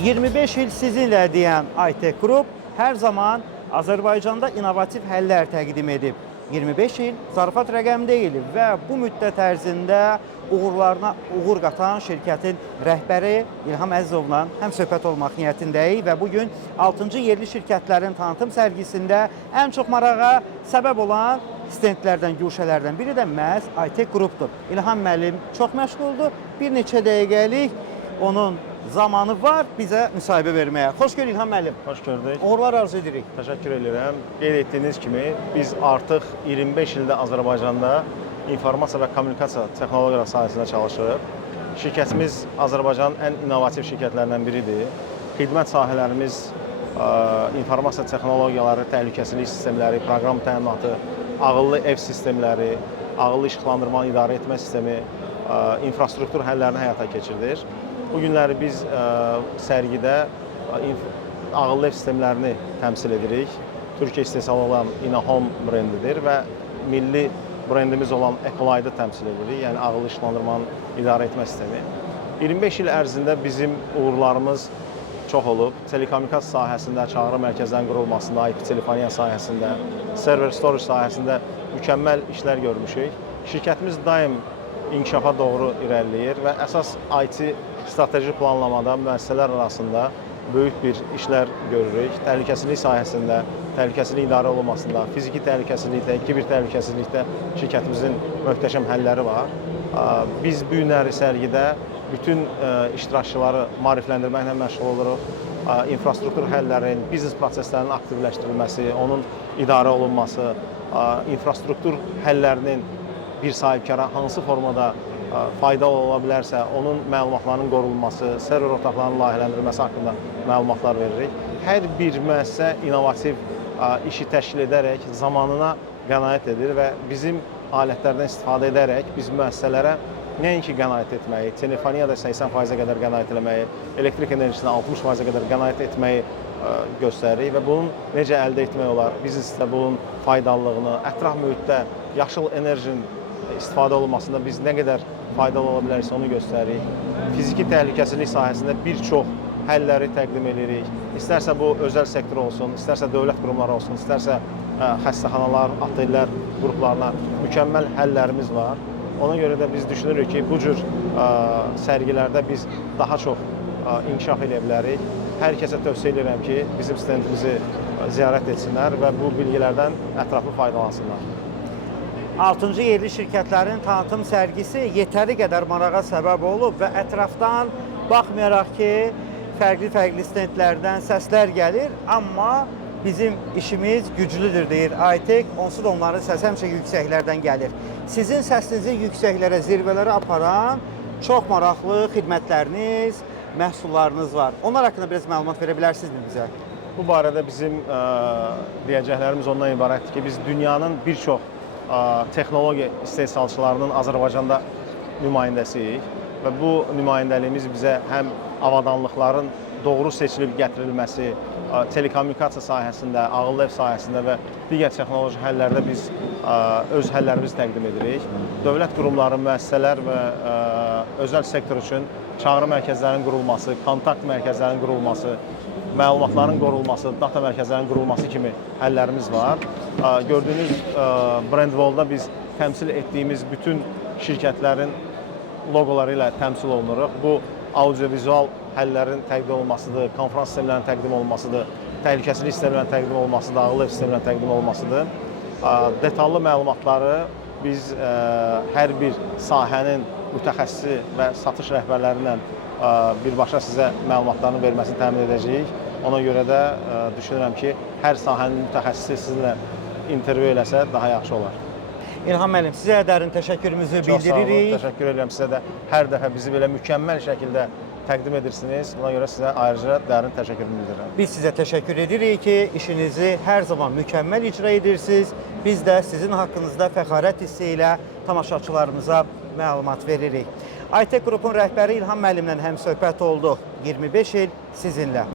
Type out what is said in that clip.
25 il sizinlə deyən Aytek Qrup hər zaman Azərbaycanda innovativ həllər təqdim edib. 25 il zarafat rəqəm deyil və bu müddət ərzində uğurlarına uğur qatan şirkətin rəhbəri İlham Əzizovla həm söhbət olmaq niyyətindəyik və bugün 6-cı yerli şirkətlərin tanıtım sərgisində ən çox marağa səbəb olan stendlərdən, güşələrdən biri də məhz Aytek Qrupdur. İlham müəllim çox məşğuldur. Bir neçə dəqiqəlik onun zamanı var bizə müsahibə verməyə. Xoş gördük İlham müəllim. Xoş gördük. Uğurlar arzu edirik. Təşəkkür edirəm. Qeyd etdiyiniz kimi biz artıq 25 ildə Azərbaycanda informasiya və kommunikasiya texnologiyaları sahəsində çalışırıq. Şirkətimiz Azərbaycanın ən innovativ şirkətlərindən biridir. Xidmət sahələrimiz informasiya texnologiyaları, təhlükəsizlik sistemləri, proqram təminatı, ağıllı ev sistemləri, ağıllı işıqlandırmanı idarə etmə sistemi, infrastruktur həllərini həyata keçirilir. Bu günləri biz sərgidə ağıllı ev sistemlərini təmsil edirik. Türkiyə istehsalı olan InnoHome brendidir və milli brendimiz olan Ecolide'ı təmsil edirik, yəni ağıllı işıqlandırmanın idarə etmə sistemi. 25 il ərzində bizim uğurlarımız çox olub. Telekommunikasiya sahəsində çağrı mərkəzlərinin qurulmasında, IP telefoniya sahəsində, server storage sahəsində mükəmməl işlər görmüşük. Şirkətimiz daim inkişafa doğru irəliləyir və əsas IT strateji planlamada müəssisələr arasında böyük bir işlər görürük. Təhlükəsizlik sahəsində, təhlükəsizlik idarə olunmasında, fiziki təhlükəsizlikdə, kiber təhlükəsizlikdə şirkətimizin möhtəşəm həlləri var. Biz bu günləri sərgidə bütün iştirakçıları maarifləndirməklə məşğul oluruq. İnfrastruktur həllərin, biznes proseslərinin aktivləşdirilməsi, onun idarə olunması, infrastruktur həllərinin bir sahibkara hansı formada faydalı ola bilərsə, onun məlumatlarının qorunması, server otaqlarının layihələndirilməsi haqqında məlumatlar veririk. Hər bir müəssisə innovativ işi təşkil edərək zamanına qənaət edir və bizim alətlərdən istifadə edərək biz müəssisələrə nəinki qənaət etməyi, telefoniyada 80%-ə qədər qənaət etməyi, elektrik enerjisinə 60%-ə qədər qənaət etməyi göstəririk və bunun necə əldə etmək olar, biznesdə bunun faydalılığını, ətraf mühitdə yaşıl enerjinin istifadə olunmasında biz nə qədər faydalı ola bilərsə onu göstəririk. Fiziki təhlükəsizlik sahəsində bir çox həlləri təqdim edirik. İstərsə bu özəl sektor olsun, istərsə dövlət qurumları olsun, istərsə xəstəxanalar, otellər qruplarına mükəmməl həllərimiz var. Ona görə də biz düşünürük ki, bu cür sərgilərdə biz daha çox inkişaf edə bilərik. Hər kəsə tövsiyə edirəm ki, bizim stendimizi ziyarət etsinlər və bu bilgilərdən ətraflı faydalansınlar. 6-cı yerli şirkətlərin tanıtım sərgisi yetəri qədər marağa səbəb olub və ətrafdan baxmayaraq ki, fərqli stendlərdən səslər gəlir, amma bizim işimiz güclüdür, deyir Aytek. Onsuz da onların səsi həmişə yüksəklərdən gəlir. Sizin səsinizi yüksəklərə, zirvələrə aparan çox maraqlı xidmətləriniz, məhsullarınız var. Onlar haqqında biraz məlumat verə bilərsinizmi bizə? Bu barədə bizim deyəcəklərimiz ondan ibarətdir ki, biz dünyanın bir çox texnologiya istehsalçılarının Azərbaycanda nümayəndəsiyik və bu nümayəndəliyimiz bizə həm avadanlıqların doğru seçilib gətirilməsi, telekommunikasiya sahəsində, ağıllı ev sahəsində və digər texnoloji həllərdə biz öz həllərimizi təqdim edirik. Dövlət qurumları, müəssisələr və özəl sektor üçün çağrı mərkəzlərinin qurulması, kontakt mərkəzlərinin qurulması, məlumatların qorunması, data mərkəzlərinin qurulması kimi həllərimiz var. Gördüyünüz Brandwall'da biz təmsil etdiyimiz bütün şirkətlərin loqoları ilə təmsil olunuruq. Bu audiovizual həllərin təqdim olunmasıdır, konferans sistemlərinin təqdim olunmasıdır, təhlükəsizlik sistemlərinin təqdim olunmasıdır, ağıllı ev sistemlərinin təqdim olunmasıdır. Detallı məlumatları biz hər bir sahənin mütəxəssisi və satış rəhbərləri ilə birbaşa sizə məlumatlarını verməsini təmin edəcəyik. Ona görə də düşünürəm ki, hər sahənin mütəxəssisi sizinlə intervyu eləsə daha yaxşı olar. İlham müəllim, sizə dərin təşəkkürümüzü bildiririk. Çox sağ olun, təşəkkür edirəm sizə də. Hər dəfə bizi belə mükəmməl şəkildə təqdim edirsiniz. Buna görə sizə ayrıca dərin təşəkkürümü bildirirəm. Biz sizə təşəkkür edirik ki, işinizi hər zaman mükəmməl icra edirsiniz. Biz də sizin haqqınızda fəxarət hissi ilə tamaşaçılarımıza məlumat veririk. Aytek Qrupun rəhbəri İlham müəllimlə həmsöhbət olduq. 25 il sizinlə.